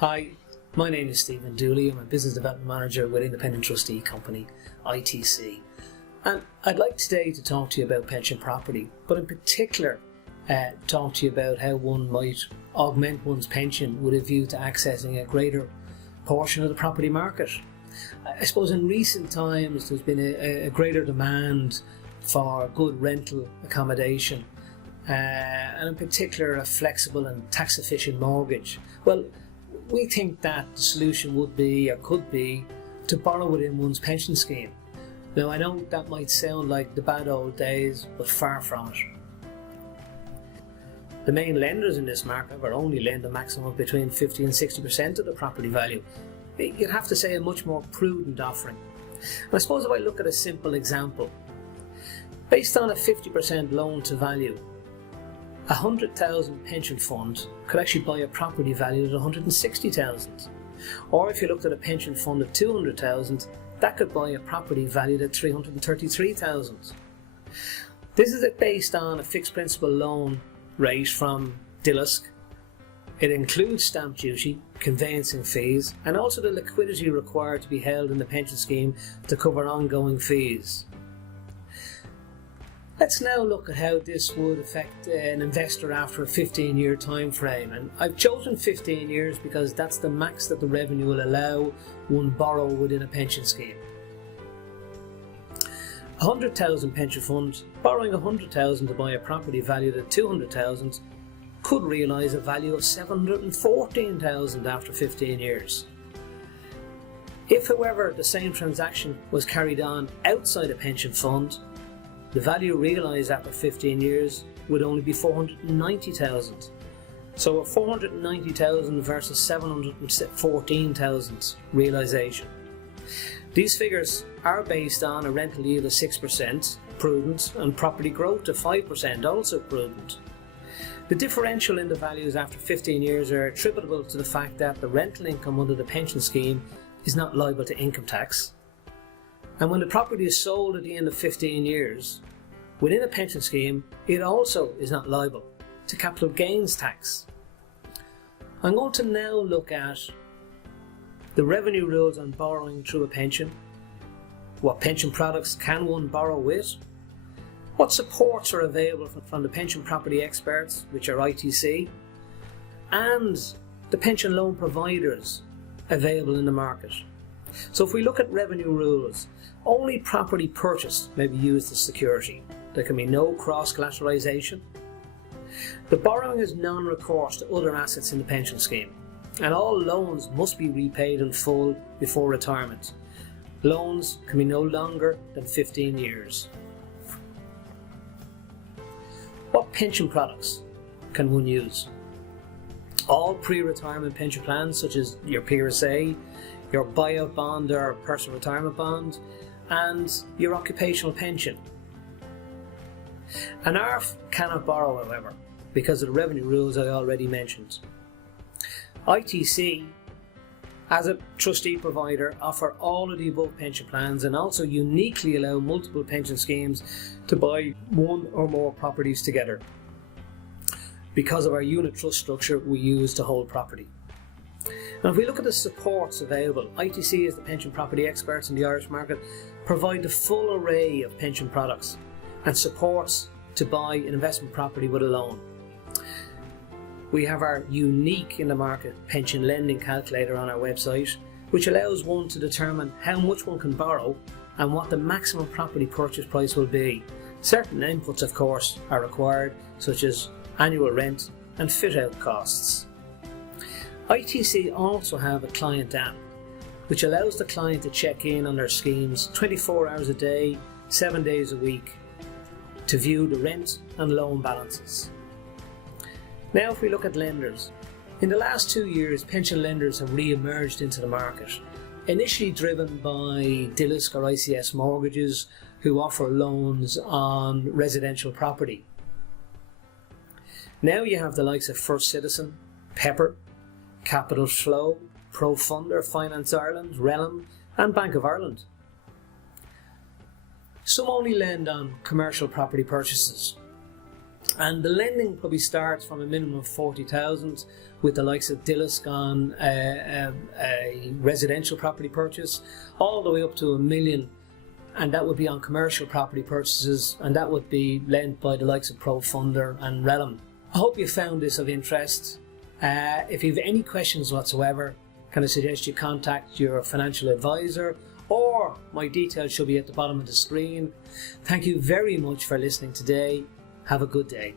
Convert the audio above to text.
Hi, my name is Stephen Dooley. I'm a Business Development Manager with Independent Trustee Company, ITC. And I'd like today to talk to you about pension property, but in particular talk to you about how one might augment one's pension with a view to accessing a greater portion of the property market. I suppose in recent times there's been a greater demand for good rental accommodation and in particular a flexible and tax efficient mortgage. Well, we think that the solution would be, or could be, to borrow within one's pension scheme. Now I know that might sound like the bad old days, but far from it. The main lenders in this market are only lend a maximum of between 50 and 60% of the property value. You'd have to say a much more prudent offering. And I suppose if I look at a simple example, based on a 50% loan to value, a 100,000 pension fund could actually buy a property valued at 160,000. Or if you looked at a pension fund of 200,000, that could buy a property valued at 333,000. This is based on a fixed principal loan rate from DILISC. It includes stamp duty, conveyancing fees, and also the liquidity required to be held in the pension scheme to cover ongoing fees. Let's now look at how this would affect an investor after a 15-year time frame, and I've chosen 15 years because that's the max that the revenue will allow one borrow within a pension scheme. A 100,000 pension fund borrowing 100,000 to buy a property valued at 200,000 could realise a value of 714,000 after 15 years. If, however, the same transaction was carried on outside a pension fund, the value realised after 15 years would only be 490,000. So a 490,000 versus 714,000 realisation. These figures are based on a rental yield of 6%, prudent, and property growth of 5%, also prudent. The differential in the values after 15 years are attributable to the fact that the rental income under the pension scheme is not liable to income tax. And when the property is sold at the end of 15 years, within a pension scheme, it also is not liable to capital gains tax. I'm going to now look at the revenue rules on borrowing through a pension, what pension products can one borrow with, what supports are available from the pension property experts, which are ITC, and the pension loan providers available in the market. So if we look at revenue rules, only property purchased may be used as security. There can be no cross-collateralisation. The borrowing is non-recourse to other assets in the pension scheme, and all loans must be repaid in full before retirement. Loans can be no longer than 15 years. What pension products can one use? All pre-retirement pension plans, such as your PRSA, your buyout bond or personal retirement bond, and your occupational pension. An ARF cannot borrow, however, because of the revenue rules I already mentioned. ITC, as a trustee provider, offer all of the above pension plans and also uniquely allow multiple pension schemes to buy one or more properties together. Because of our unit trust structure we use to hold property. Now if we look at the supports available, ITC as the pension property experts in the Irish market provide the full array of pension products and supports to buy an investment property with a loan. We have our unique in the market pension lending calculator on our website, which allows one to determine how much one can borrow and what the maximum property purchase price will be. Certain inputs, of course, are required, such as annual rent and fit-out costs. ITC also have a client app, which allows the client to check in on their schemes 24 hours a day, 7 days a week, to view the rent and loan balances. Now if we look at lenders, in the last 2 years pension lenders have re-emerged into the market, initially driven by DILISC or ICS mortgages who offer loans on residential property. Now you have the likes of First Citizen, Pepper, Capital Flow, Profunder, Finance Ireland, Relum and Bank of Ireland. Some only lend on commercial property purchases, And the lending probably starts from a minimum of 40,000 with the likes of Dillis on a residential property purchase, all the way up to $1 million, and that would be on commercial property purchases, and that would be lent by the likes of ProFunder and Relum. I hope you found this of interest. If you have any questions whatsoever, can I suggest you contact your financial advisor, or my details should be at the bottom of the screen. Thank you very much for listening today. Have a good day.